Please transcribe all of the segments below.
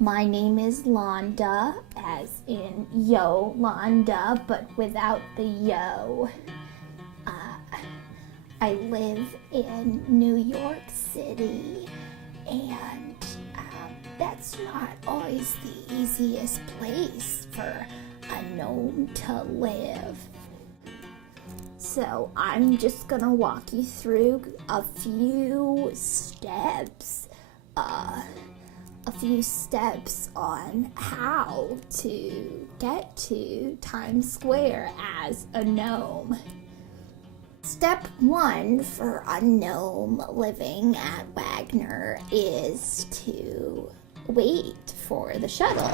My name is Landa, as in Yolanda, but without the yo. I live in New York City, and that's not always the easiest place for a gnome to live. So I'm just gonna walk you through a few steps on how to get to Times Square as a gnome. Step 1 for a gnome living at Wagner is to wait for the shuttle.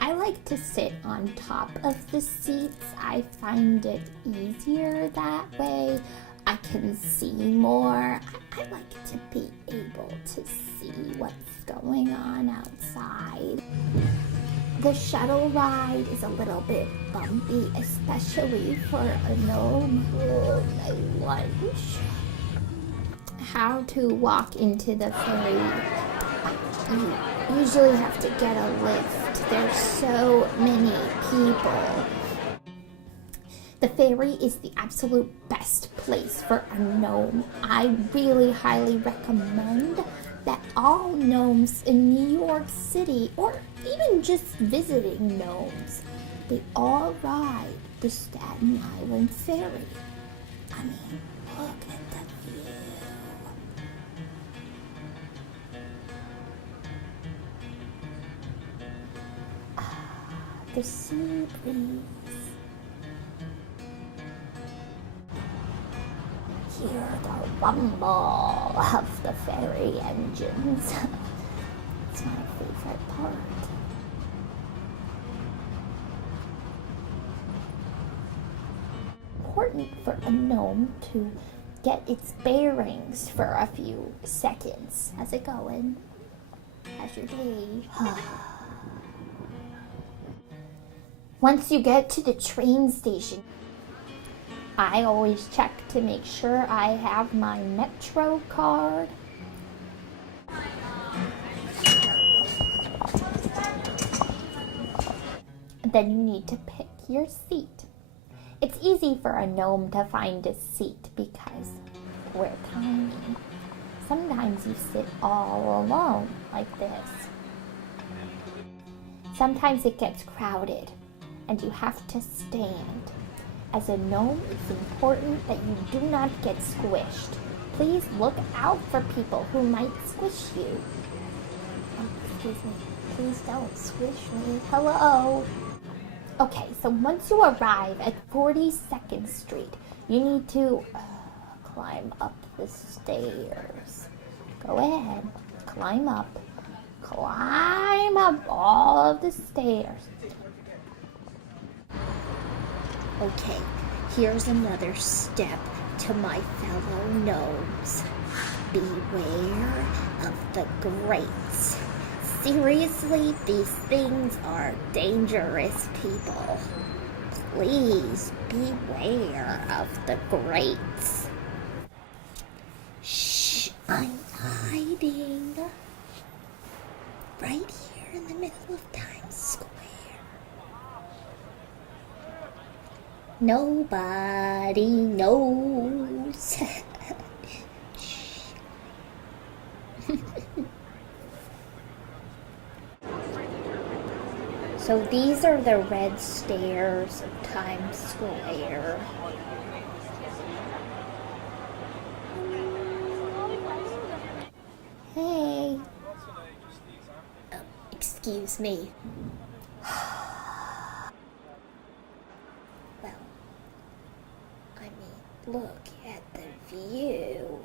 I like to sit on top of the seats. I find it easier that way. I can see more. I like to be able to see what's going on outside. The shuttle ride is a little bit bumpy, especially for a gnome. Oh, my lunch. How to walk into the ferry. You usually have to get a lift. There's so many people. The ferry is the absolute best place for a gnome. I really highly recommend that all gnomes in New York City, or even just visiting gnomes, they all ride the Staten Island ferry. I mean, look at the view. The sea breeze. Hear the rumble of the ferry engines. It's my favorite part. Important for a gnome to get its bearings for a few seconds. How's it going? How's your day? Once you get to the train station, I always check to make sure I have my Metro card. Then you need to pick your seat. It's easy for a gnome to find a seat because we're tiny. Sometimes you sit all alone like this. Sometimes it gets crowded and you have to stand. As a gnome, it's important that you do not get squished. Please look out for people who might squish you. Oh, excuse me. Please don't squish me. Hello. Okay, so once you arrive at 42nd Street, you need to climb up the stairs. Go ahead. Climb up. Climb up all of the stairs. Okay, here's another step to my fellow gnomes. Beware of the grates. Seriously, these things are dangerous, people. Please beware of the grates. Shh, I'm hiding. Right here in the middle of Times Square. Nobody knows. So these are the red stairs of Times Square. Hey. Excuse me. Look at the view.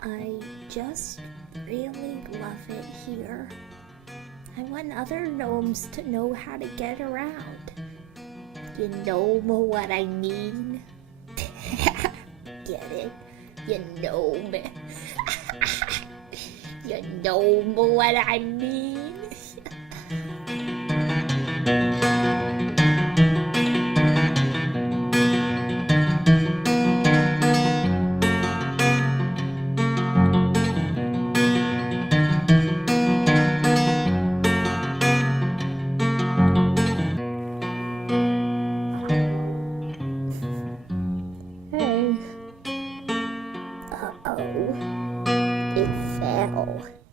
I just really love it here. I want other gnomes to know how to get around. You know what I mean? Get it? You gnome. You know what I mean? it fell.